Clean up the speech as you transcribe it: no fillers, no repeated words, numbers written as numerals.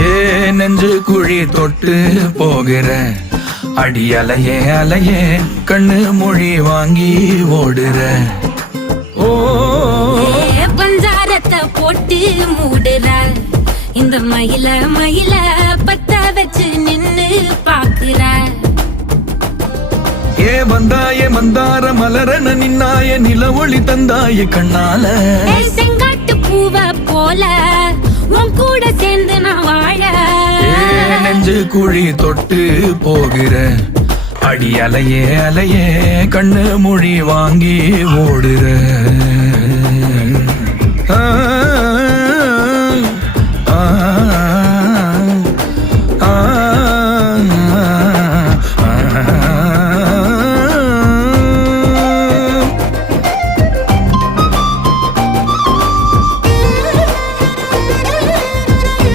ஏ நெஞ்சு குழி தொட்டு போகிற அடி அலையே அலையே கண்ணு மொழி வாங்கி ஓடுற. ஓ பஞ்சாரத்தை போட்டு மூடுற இந்த மயில மயில பத்த வச்சு நின்னு பாக்குற. ஏ வந்தாய மந்தார மலரன நின்னாய நில ஒளி தந்தாய கண்ணால. செங்காட்டு பூவ போல உன் கூட சேர்ந்து நான் வாழ. நெஞ்சு குழி தொட்டு போகிற அடி அலையே அலையே கண்ணு மொழி வாங்கி ஓடுற. ஆ ஆ